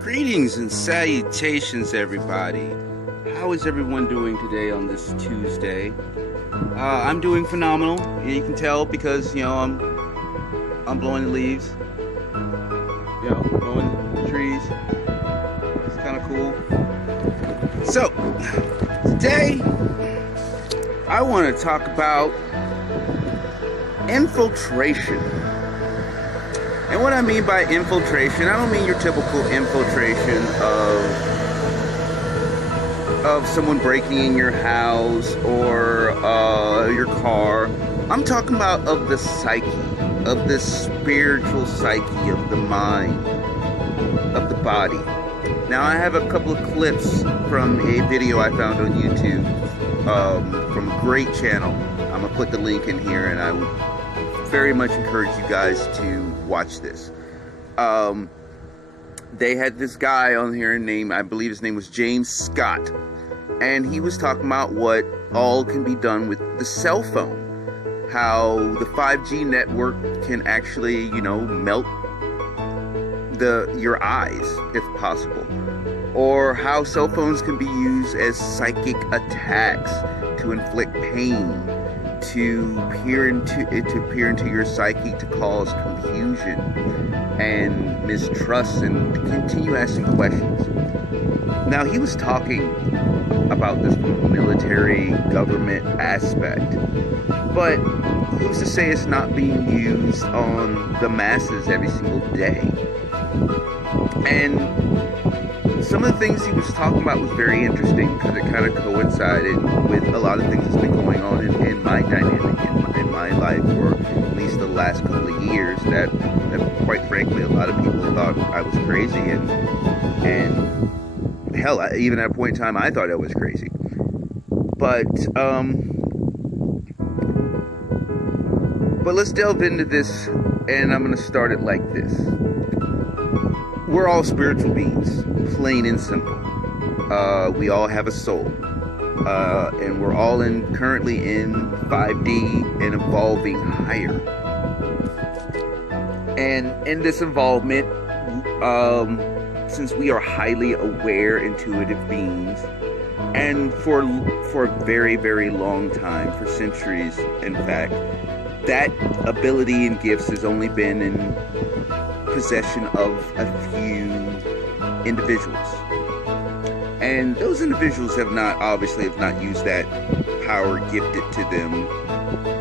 Greetings and salutations, everybody. How is everyone doing today on this Tuesday? I'm doing phenomenal. You can tell because I'm blowing the leaves. Blowing the trees. It's kind of cool. So today I want to talk about infiltration. And what I mean by infiltration, I don't mean your typical infiltration of someone breaking in your house or your car. I'm talking about of the psyche, of the spiritual psyche of the mind, of the body. Now I have a couple of clips from a video I found on YouTube from a great channel. I'm going to put the link in here, and I would very much encourage you guys to watch this. They had this guy on here named, I believe his name was James Scott, and he was talking about what all can be done with the cell phone, how the 5G network can actually, melt your eyes if possible, or how cell phones can be used as psychic attacks to inflict pain, to peer into your psyche, to cause confusion and mistrust, and to continue asking questions. Now, he was talking about this from a military government aspect, but who's to say it's not being used on the masses every single day? And some of the things he was talking about was very interesting because it kind of coincided with a lot of things that's been going on in my dynamic, in my life, for at least the last couple of years, that quite frankly a lot of people thought I was crazy, and hell, even at a point in time I thought I was crazy. But let's delve into this, and I'm going to start it like this. We're all spiritual beings, plain and simple. We all have a soul, and we're all currently in 5D and evolving higher. And in this involvement, since we are highly aware, intuitive beings, and for a very, very long time, for centuries, in fact, that ability and gifts has only been in possession of a few individuals, and those individuals have not used that power gifted to them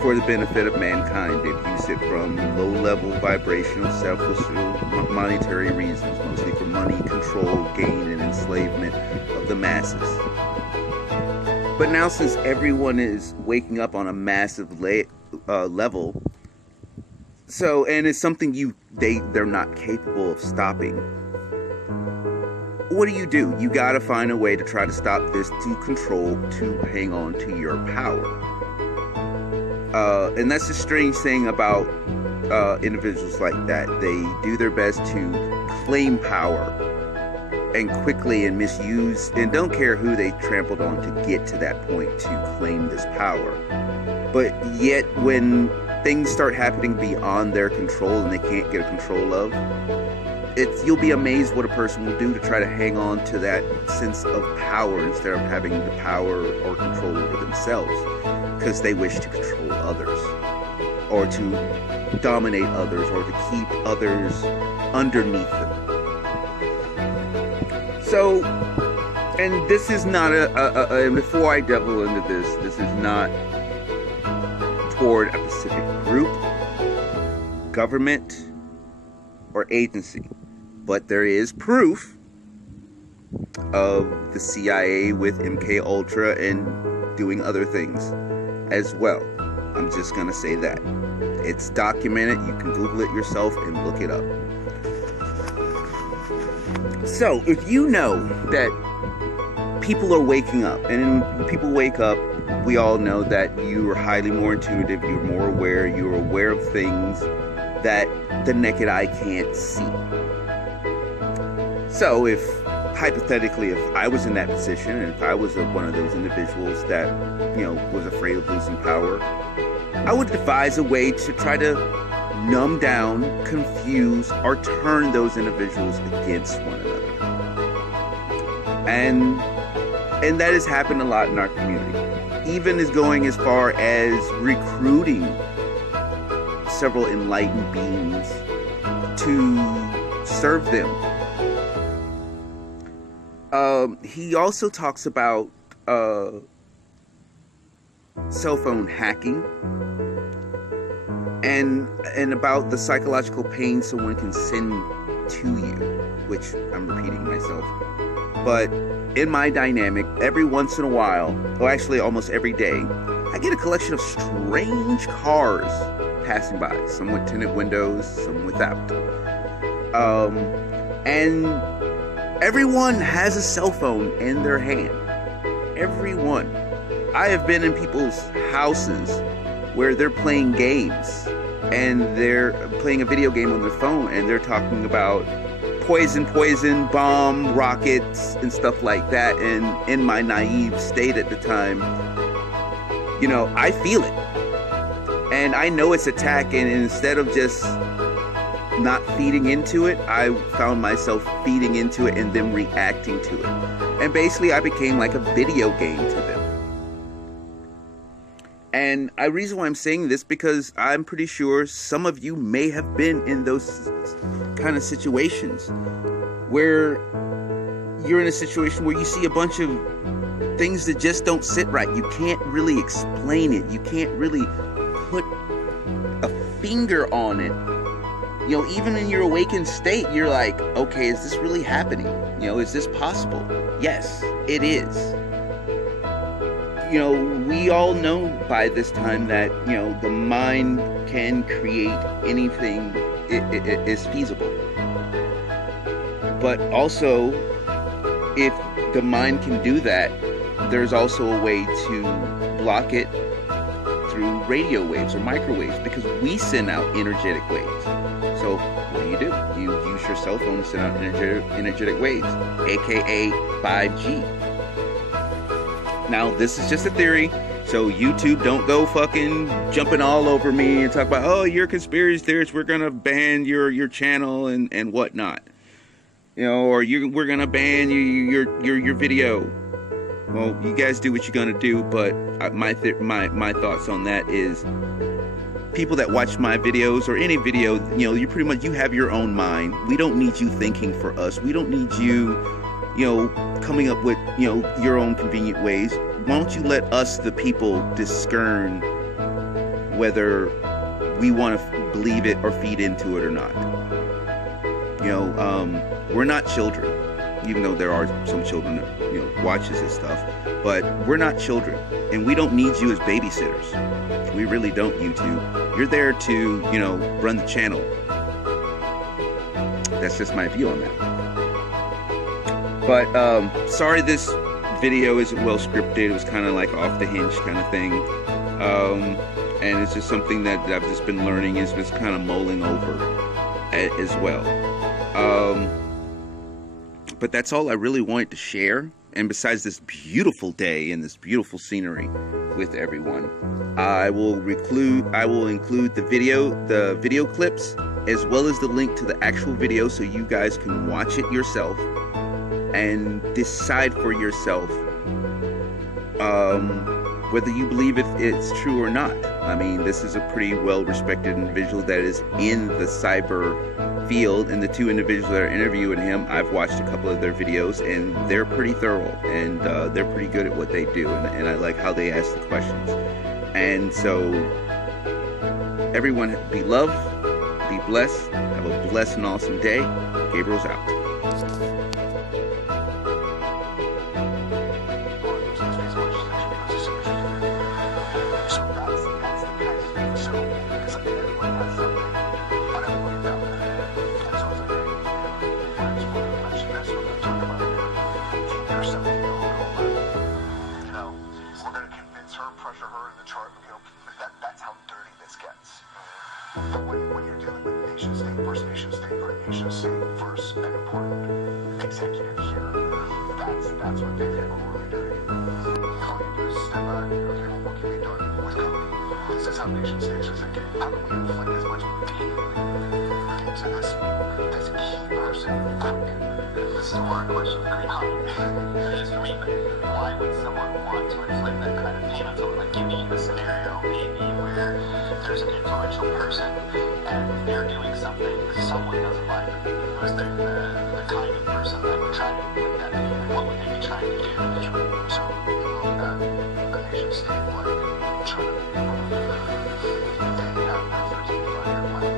for the benefit of mankind. They've used it from low-level vibrational, selfless, monetary reasons, mostly for money, control, gain, and enslavement of the masses. But now, since everyone is waking up on a massive level, and it's something they're not capable of stopping. What do? You gotta find a way to try to stop this, to control, to hang on to your power. And that's the strange thing about individuals like that. They do their best to claim power and quickly and misuse, and don't care who they trampled on to get to that point to claim this power. But yet, when things start happening beyond their control and they can't get control of, you'll be amazed what a person will do to try to hang on to that sense of power instead of having the power or control over themselves, because they wish to control others, or to dominate others, or to keep others underneath them. So, and this is not and before I delve into this is not toward a specific group, government, or agency, but there is proof of the CIA with MK Ultra and doing other things as well. I'm just gonna say that it's documented. You can Google it yourself and look it up. So if you know that people are waking up, and when people wake up, we all know that you are highly more intuitive, you're more aware, you're aware of things that the naked eye can't see. So hypothetically, if I was in that position, and if I was one of those individuals that, was afraid of losing power, I would devise a way to try to numb down, confuse, or turn those individuals against one another. And that has happened a lot in our community. Even is going as far as recruiting several enlightened beings to serve them. He also talks about cell phone hacking and about the psychological pain someone can send to you, which I'm repeating myself. But in my dynamic, every once in a while, or actually almost every day, I get a collection of strange cars passing by, some with tinted windows, some without. And everyone has a cell phone in their hand. Everyone. I have been in people's houses where they're playing games and they're playing a video game on their phone and they're talking about poison, bomb, rockets, and stuff like that. And in my naive state at the time, you know, I feel it. And I know it's attack, and instead of just not feeding into it, I found myself feeding into it and then reacting to it. And basically I became like a video game to them. And the reason why I'm saying this, because I'm pretty sure some of you may have been in those kind of situations where you're in a situation where you see a bunch of things that just don't sit right. You can't really explain it. You can't really put a finger on it. You know, even in your awakened state, you're like, okay, is this really happening? You know, is this possible? Yes, it is. You know, we all know by this time that, you know, the mind can create anything it is feasible. But also, if the mind can do that, there's also a way to block it through radio waves or microwaves, because we send out energetic waves. So what do? You use your cell phone to send out energetic waves, aka 5G. Now, this is just a theory, so YouTube, don't go fucking jumping all over me and talk about, oh, you're a conspiracy theorist, we're gonna ban your channel and whatnot. You know, or we're gonna ban your video. Well, you guys do what you're gonna do, but my thoughts on that is, people that watch my videos or any video, you know, you have your own mind. We don't need you thinking for us. We don't need you, you know, coming up with, you know, your own convenient ways. Why don't you let us, the people, discern whether we want to believe it or feed into it or not. You know, we're not children, even though there are some children that, you know, watches this stuff, but we're not children, and we don't need you as babysitters. We really don't, YouTube. You're there to, you know, run the channel. That's just my view on that. But sorry this video isn't well scripted. It was kind of like off the hinge kind of thing. And it's just something that I've just been learning, is just kind of mulling over as well. But that's all I really wanted to share. And besides this beautiful day and this beautiful scenery with everyone, I will include the video clips, as well as the link to the actual video, so you guys can watch it yourself and decide for yourself whether you believe it's true or not. I mean, this is a pretty well-respected individual that is in the cyber field, and the two individuals that are interviewing him, I've watched a couple of their videos, and they're pretty thorough, and they're pretty good at what they do, and I like how they ask the questions. And so, everyone, be loved, be blessed, have a blessed and awesome day. Gabriel's out. When you're dealing with nation state versus nation state, or nation state versus an important executive here, that's what they've been really doing. All you do is step back, okay, well, what can be done with COVID? This is how nation states are thinking. How can we inflict as much pain into this key person quick. This is a hard question for me. It is for me, but why would someone want to inflict that kind of pain on someone? Like, give me a scenario, maybe, where there's an influential person and they're doing something someone doesn't like. Who's the kind of person that would try to inflict that pain? What would they be trying to do? So, a nation state like China, they have a 13-year plan.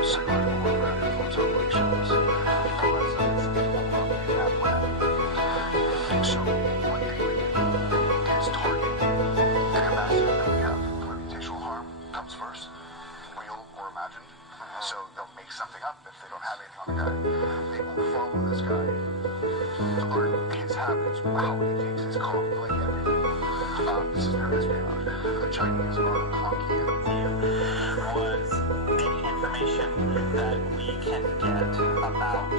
Psychological warfare and influence operations. All that stuff is involved in that plan. So what they would do is target the ambassador that we have. The reputational harm comes first, real or imagined. So they'll make something up if they don't have anything on the guy. They will follow this guy, learn his habits, how he takes his coffee, like everything. This is their espionage. The Chinese are clunky. Was any information that we can get about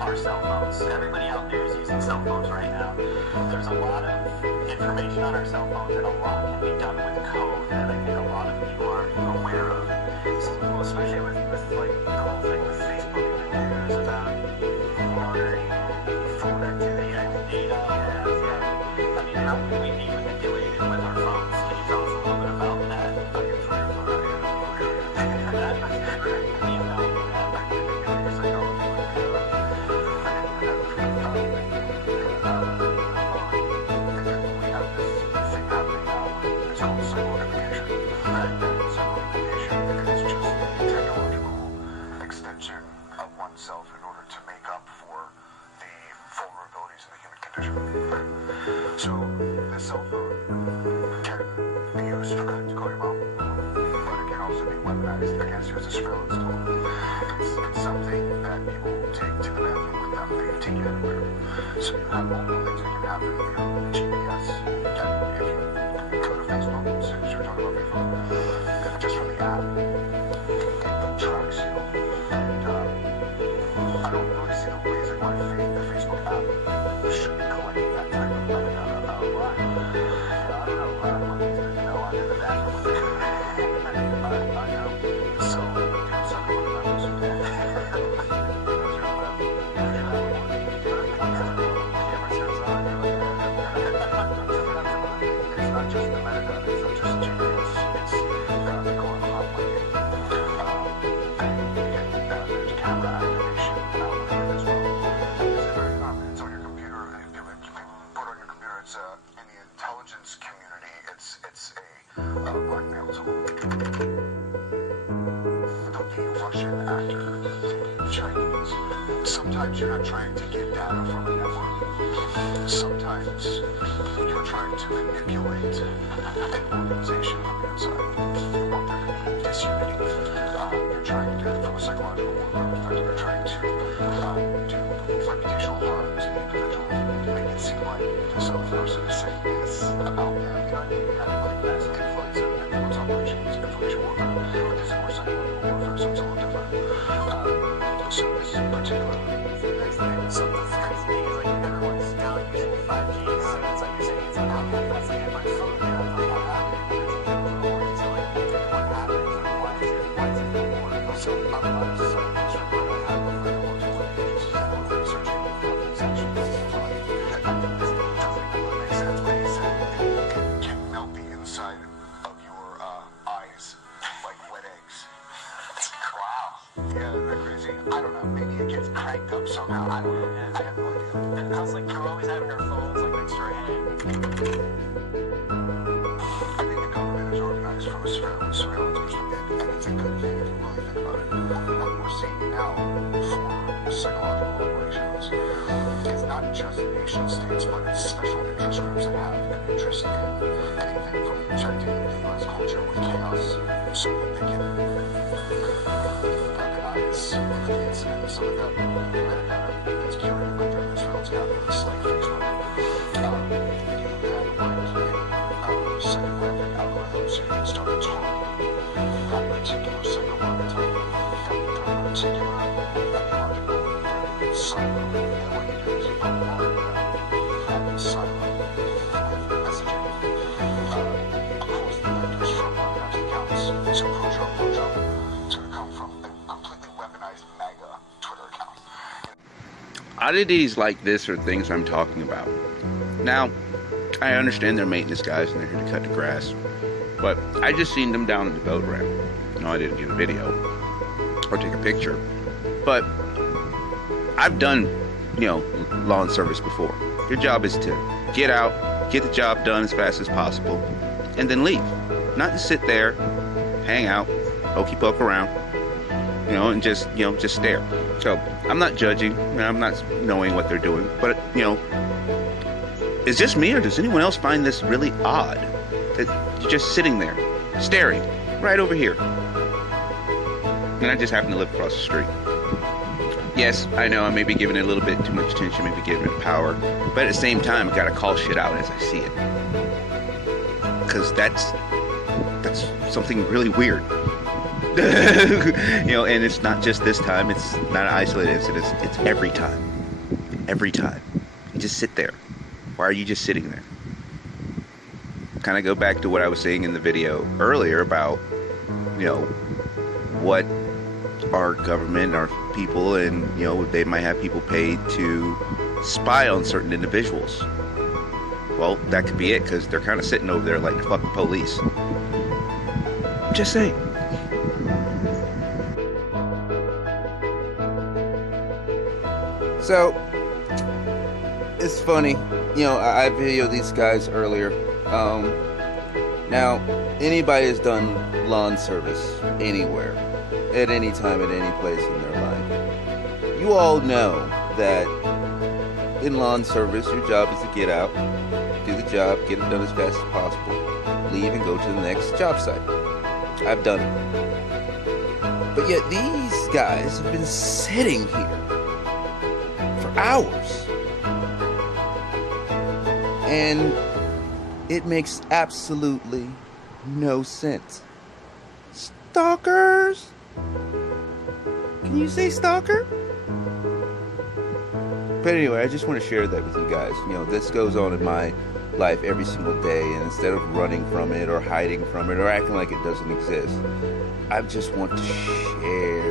our cell phones. Everybody out there is using cell phones right now. There's a lot of information on our cell phones, and a lot can be done with code that I think a lot of people aren't aware of. Well, especially with like the whole thing with Facebook and the news about monitoring phone activity and data. I mean, how can we be manipulated with our phones? Can you tell us a little bit about that? So, the cell phone can be used for good to call your mom, but it can also be weaponized against you as a surveillance tool. It's something that people take to the bathroom with them, they can take it anywhere. So you have multiple things that can happen with your GPS. And if you go to Facebook, since you're talking about Facebook, just from the app, it tracks you. And I don't really see the reason why the Facebook app should be collecting that type of metadata. I don't know. I don't know what these are, I did the bathroom with it. I know. So, suck on the levels. It's not just the metadata, it's not just GPS, it's they call it hotline. And there's camera activation out there as well. It's very common. It's on your computer. If you put on your computer, it's in the intelligence community, it's a blackmail tool. They'll be a Russian actor, Chinese. Sometimes you're not trying to get data from a network. Sometimes you're trying to manipulate an organization from the inside. You want there to be disunity. You're trying to do it from a psychological perspective. You're trying to do reputational harm to the individual, make it seem like this other person is saying this about them. You know what I mean? Kind of like that's influence and influence operations, information warfare. But this is more psychological warfare, so it's a little different. So this particular next thing, so the next thing is like everyone's now using 5G, so it's like you're saying, it's like, that's like if my phone there, what happened? So like, what happens and why is it important? So I'm not a scientist, but I have a friend who works with agencies that are researching these actions. I think this doesn't really make sense, but he said it can melt the inside of your eyes like wet eggs. Wow. Yeah, isn't that crazy? I don't know. Maybe it gets cranked up somehow. I don't know. I have no idea. And I was like, we're always having our phones like next to our head. I think the government is organized from a surveillance perspective, and it's a good thing if you really think about it. What we're seeing now for psychological operations is not just nation states, but it's special interest groups that have an interest in anything from injecting the U.S. culture with chaos so that they can weaponize the incident. Some of that metadata that's curated by the surveillance capitalists like Facebook. You have psychographic algorithms who can start targeting that particular psychoarchetype, that particular ideological silo. And what you do is you bombard that silo with messaging across the vectors from broadcast accounts. So pro Trump, it's going to come from a completely oddities like this are things I'm talking about. Now, I understand they're maintenance guys and they're here to cut the grass, but I just seen them down at the boat ramp. No, I didn't get a video or take a picture, but I've done, lawn service before. Your job is to get out, get the job done as fast as possible, and then leave. Not to sit there, hang out, hokey poke around, and just stare. So I'm not judging, I'm not knowing what they're doing, but is just me, or does anyone else find this really odd that you're just sitting there, staring right over here? And I just happen to live across the street. Yes, I know I may be giving it a little bit too much attention, maybe giving it power, but at the same time, I gotta call shit out as I see it, because that's something really weird. And it's not just this time. It's not an isolated incident. It's every time. Every time. You just sit there. Why are you just sitting there? Kind of go back to what I was saying in the video earlier about, what our government, our people, and, they might have people paid to spy on certain individuals. Well, that could be it, because they're kind of sitting over there like the fucking police. Just saying. So, it's funny, I videoed these guys earlier. Now, anybody has done lawn service anywhere, at any time, at any place in their life, you all know that in lawn service, your job is to get out, do the job, get it done as fast as possible, leave and go to the next job site. I've done it. But yet these guys have been sitting here for hours. And it makes absolutely no sense. Stalkers? Can you say stalker? But anyway, I just want to share that with you guys. This goes on in my life every single day, and instead of running from it or hiding from it or acting like it doesn't exist, I just want to share